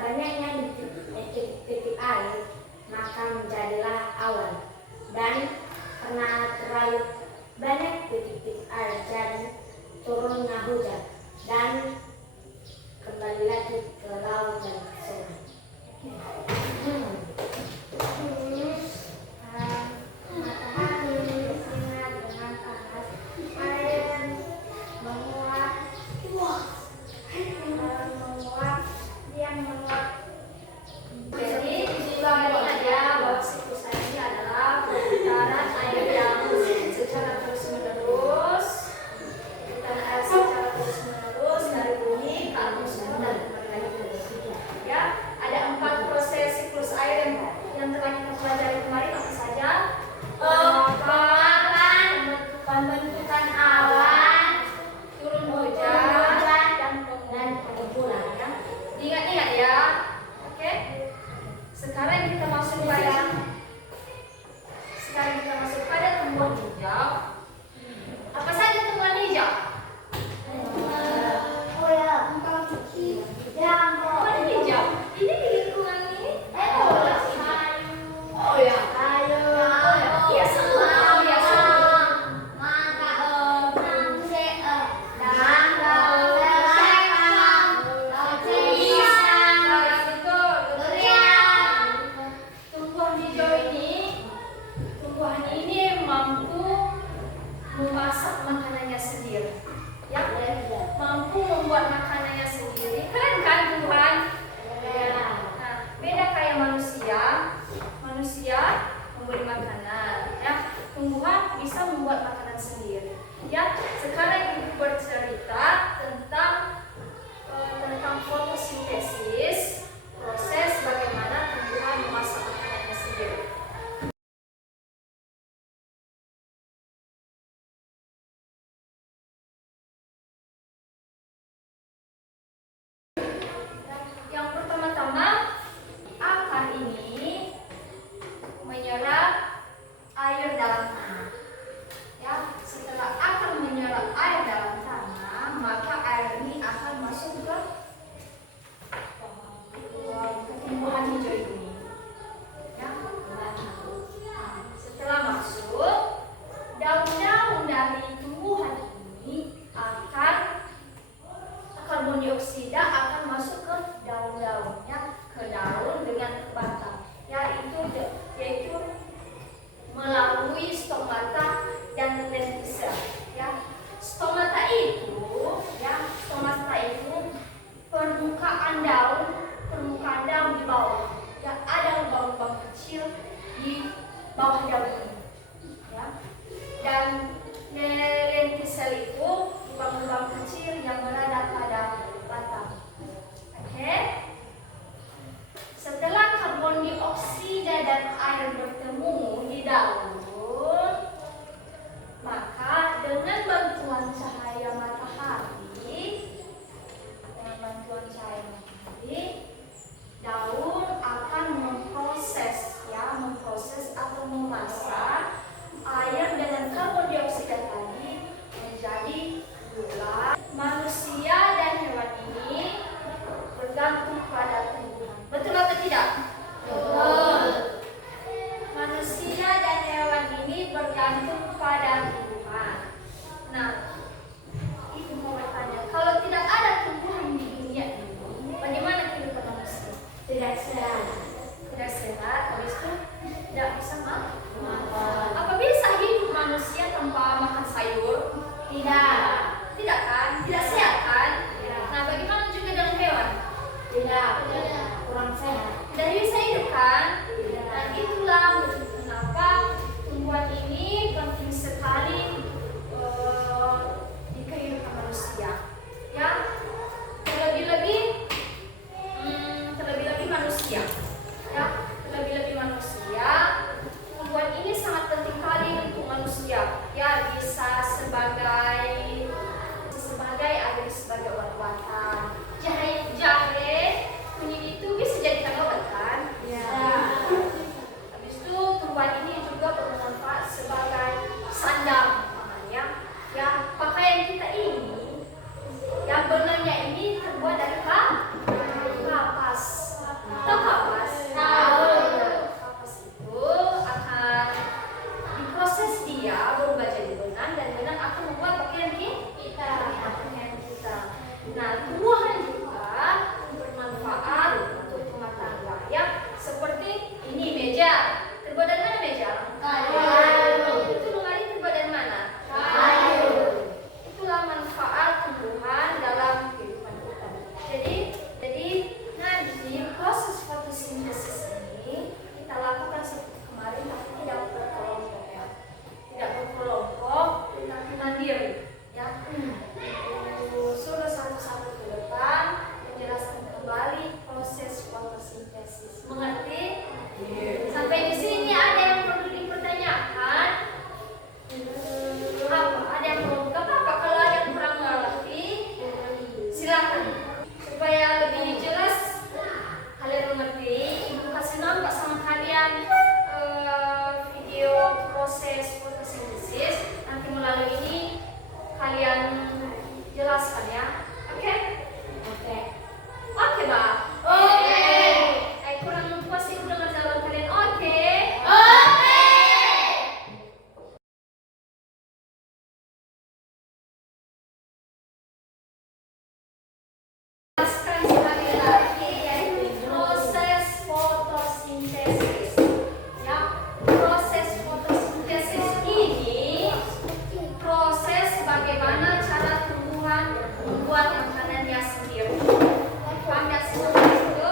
banyaknya titik-titik air, maka menjadilah awan. Dan karena terlalu banyak titik-titik air, jadi turunnya hujan dan kembali lagi ke laut dan ke sungai. Matahari bersinar dengan panas, air menguap, yang menguap. Jadi disimpulkan aja bahwa siklus air ini adalah putaran air yang secara terus-menerus, dari bumi ke atmosfer dan kembali lagi ke bumi. Ya, ada 4 proses siklus air yang telah kita pelajari kemarin. Apa saja? Pembentukan awan, turun hujan, dan pengumpulan. Ya. Ingat-ingat ya. Oke. Sekarang kita masuk pada tumbuhan hijau. Apa saja tumbuhan hijau? Tumbuhan hijau. Ini di lingkungan ini. Iya semua. Tumbuhan ini mampu memasak makanannya sendiri. Ya, mampu membuat makanannya sendiri. Keren kan tumbuhan? Nah, beda kayak manusia. Manusia memberi makanan. Ya, tumbuhan bisa membuat makanan sendiri. Ya, sekarang ibu bercerita tentang fotosintesis, proses bagaimana tumbuhan memasak makanannya sendiri. Yang pertama-tama, akar ini menyerap air dalam tanah. Ya, setelah akar menyerap air dalam tanah, maka air ini akan masuk ke tumbuhan hijau ini. Ya, setelah masuk, daun-daun dari tumbuhan ini akan karbon dioksida akan masuk ke daun-daunnya, ke daun dengan ke batang, yaitu melalui stomata dan lentisel. Ya, stomata itu permukaan daun di bawah. Ya, ada lubang-lubang kecil di bawah daun ini. Ya, dan lentisel itu lubang-lubang kecil yang berada pada batang. Oke. Setelah karbon dioksida dan air bertemu di daun, maka dengan bantuan cahaya matahari, daun akan memproses atau memasak air dengan karbon dioksida tadi menjadi gula. Manusia dan hewan ini bergantung pada tumbuhan. Betul atau tidak? Betul. Manusia dan hewan ini bergantung pada tumbuhan. Nah, itu mau bertanya, kalau tidak ada tumbuhan di dunia ini, bagaimana kehidupan manusia? Tidak sehat. Tidak sehat, habis itu tidak bisa makan. Apa bisa hidup manusia tanpa makan sayur? Tidak. Tidak kan? Tidak sehat kan? Nah, bagaimana juga dengan hewan? Tidak. Kurang sehat. Tidak bisa hidup kan? Dan itulah kenapa tumbuhan ini penting sekali di kehidupan manusia. Ya, terlebih-lebih manusia. Ya, terlebih-lebih manusia. Tumbuhan ini sangat penting sekali untuk manusia. Ya, bisa sebagai obat-obatan. Jahe kunyit itu bisa jadikan obat kan? Ya. Habis itu tumbuhan ini juga bermanfaat sebagai sandang namanya. Ya, pakaian kita ini yang benangnya ini terbuat dari kapas. fotosintesis. Ya, proses fotosintesis ini proses bagaimana cara tumbuhan membuat makanannya sendiri. Pancasila itu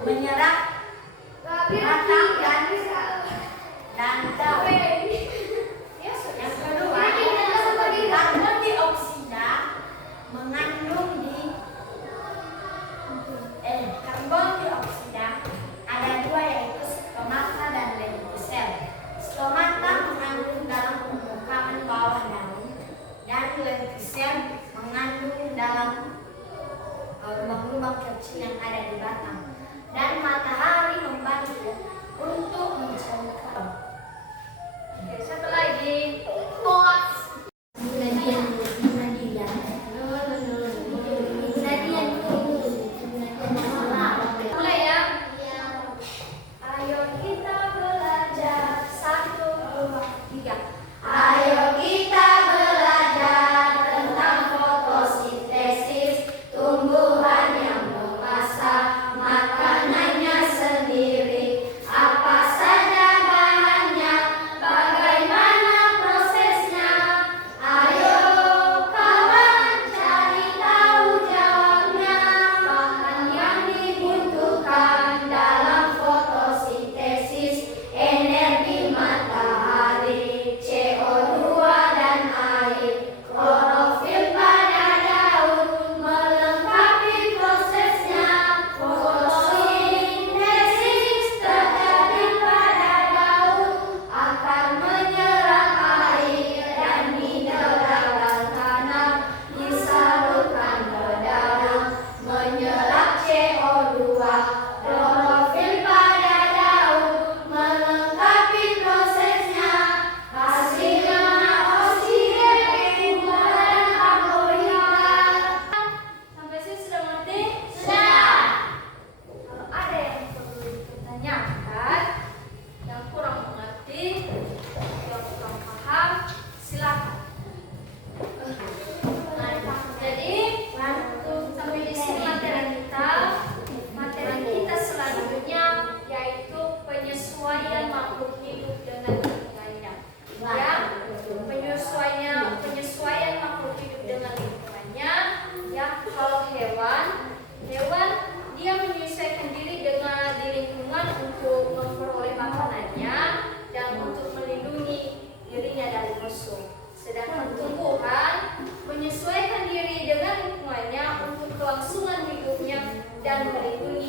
menyerap matang dan daun. Yang kedua, karbon dioksida mengandung karbon dioksida ada dua, yaitu stomata dan lentisel. Stomata mengandung dalam permukaan bawah daun dan lentisel mengandung dalam lubang-lubang kecil yang ada di batang. Dan matahari membantu untuk mencairkan. Oke, satu lagi. Mulai ya. Ayo kita belajar. 1, 2, 3. Ayo kita belajar tentang fotosintesis tumbuhan yang memasak makanannya sendiri. Apa saja bahannya, bagaimana proses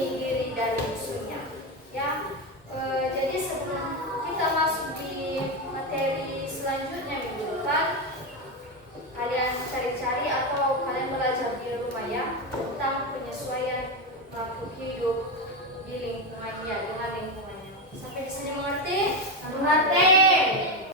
melindungi diri dari musuhnya. Ya,